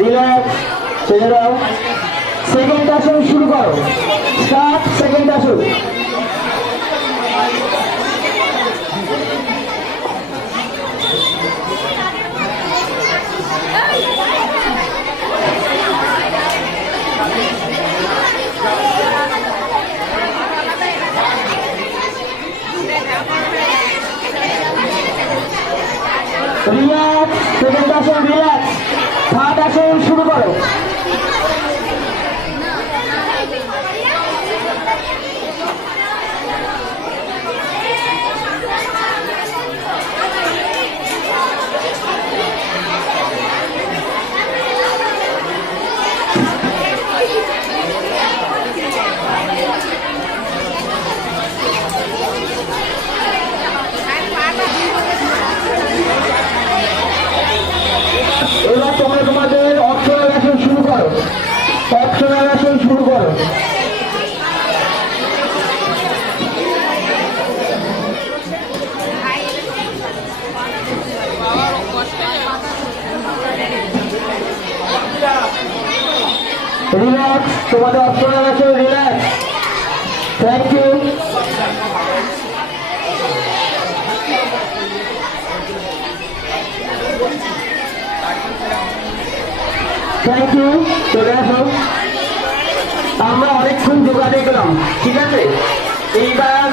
Relax, ছেড়ে দাও। Second আসন শুরু করো, স্টার্ট সেকেন্ড আসন। রিল্যাক্স, সেকেন্ড আসন রিল্যাক্স। থার্ড আসন শুরু করো। এবার তোমরা তোমাদের অপশনাল আসন শুরু করো, অপশনাল আসন শুরু করো। রিল্যাক্স, তোমাদের অপশনাল আসন relax. Thank you. Thank you, চলে আসো। আমরা অনেকক্ষণ যোগা দেখলাম, ঠিক আছে? এইবার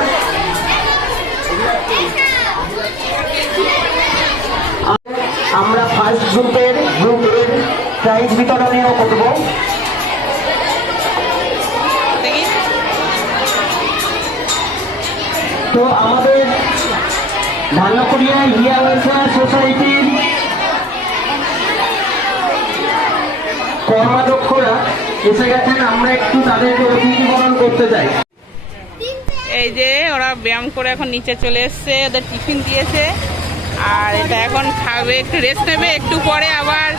আমরা ফার্স্ট গ্রুপের প্রাইজ বিতরণীয় করবো। তো আমাদের ধান্যকুড়িয়া ইন্ডিয়া ওয়েলফেয়ার সোসাইটির কর্মাধ্যক্ষরা এসে গেছেন, আমরা একটু তাদেরকে অতিথি বরণ করতে চাই। এই যে ওরা ব্যায়াম করে এখন নিচে চলে এসছে, ওদের টিফিন দিয়েছে আর এটা এখন খাবে, একটু রেস্ট নেবে, একটু পরে আবার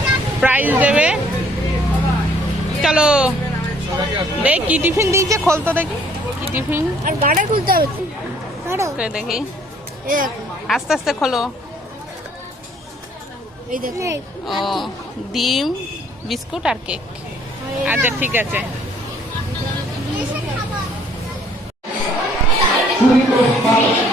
প্রাইজ দেবে। চলো দেখ কি টিফিন দিয়েছে, খোলতো দেখি কি টিফিন। আর গাড়ি খুলতে হবে তো দেখি, এই দেখো, আস্তে আস্তে খোলো। এই দেখো। ও ডিম, বিস্কুট আর কেক। আচ্ছা ঠিক আছে। শুরু করো।